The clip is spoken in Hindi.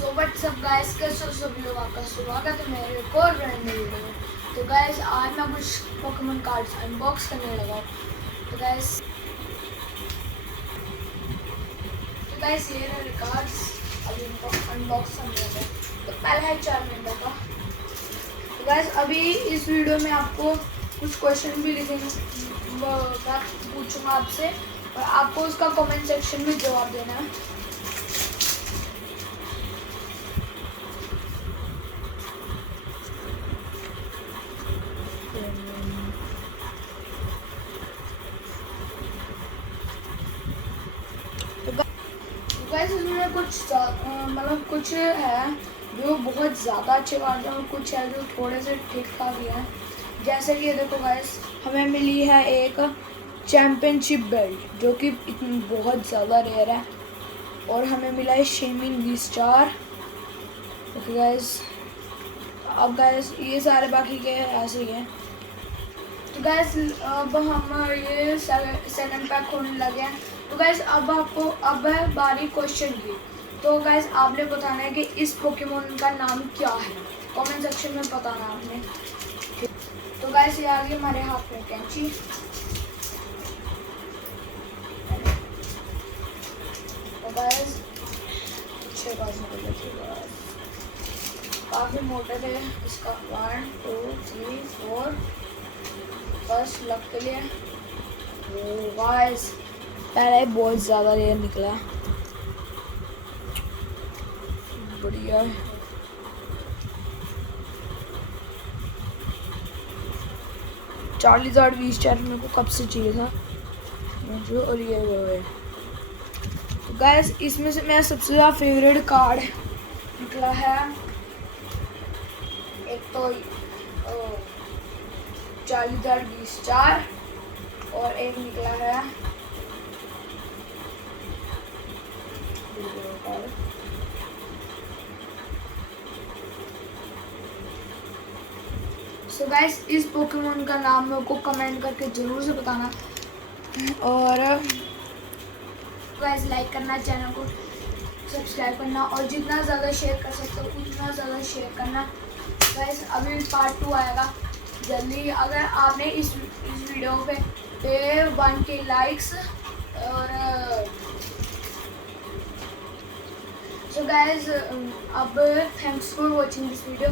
सो व्हाट्सअप गाइस, कैसे हो सभी लोग। आपका स्वागत है मेरे एक और ब्रांड न्यू वीडियो में। तो गाइस आज मैं कुछ पोकेमॉन कार्ड्स अनबॉक्स करने लगा हूँ। तो गाइस ये रहे कार्ड्स, अभी इनको अनबॉक्स करने लगा। तो पहला है चार्मेंडर का। तो गाइस अभी इस वीडियो में आपको कुछ क्वेश्चन भी लिखेंगे, मैं पूछूंगा आपसे और आपको उसका कमेंट सेक्शन में जवाब देना है। वैसे इसमें कुछ मतलब कुछ है जो बहुत ज़्यादा अच्छे कार्ड हैं और कुछ है जो थोड़े से ठीक ठाक ही हैं। जैसे कि ये देखो गाइस, हमें मिली है एक चैम्पियनशिप बेल्ट जो कि बहुत ज़्यादा रेयर है, और हमें मिला है शेमिंग V-स्टार। ओके गाइस, अब गाइस ये सारे बाकी के ऐसे ही हैं। तो गाइस अब हम ये सेकंड पैक खोलने लगे हैं। तो गाइस अब है बारी क्वेश्चन की। तो गाइस आपने बताना है कि इस पोकेमोन का नाम क्या है, कमेंट सेक्शन में बताना आपने। तो गाइस ये आ गई हमारे हाथ में कैंची। तो गाइस अच्छे काफ़ी मोटे थे। इसका 1 2 3 4 फर्स्ट लग के लिए। गाइस पहले बहुत ज़्यादा रेयर निकला, बढ़िया है। चार्लीज़ार्ड V-स्टार मेरे को कब से चाहिए था मुझे, और ये वो है। तो गाइस इसमें से मेरा सबसे ज़्यादा फेवरेट कार्ड निकला है, एक तो चार्लीज़ार्ड V-स्टार और एक निकला है सो गाइस इस पोकेमोन का नाम मेरे को कमेंट करके ज़रूर से बताना, और गाइस लाइक करना, चैनल को सब्सक्राइब करना, और जितना ज़्यादा शेयर कर सकते हो उतना ज़्यादा शेयर करना। गाइस अभी पार्ट 2 आएगा जल्दी। अगर आपने इस वीडियो पे 1K लाइक्स और सो गाइस अब thanks for watching this video.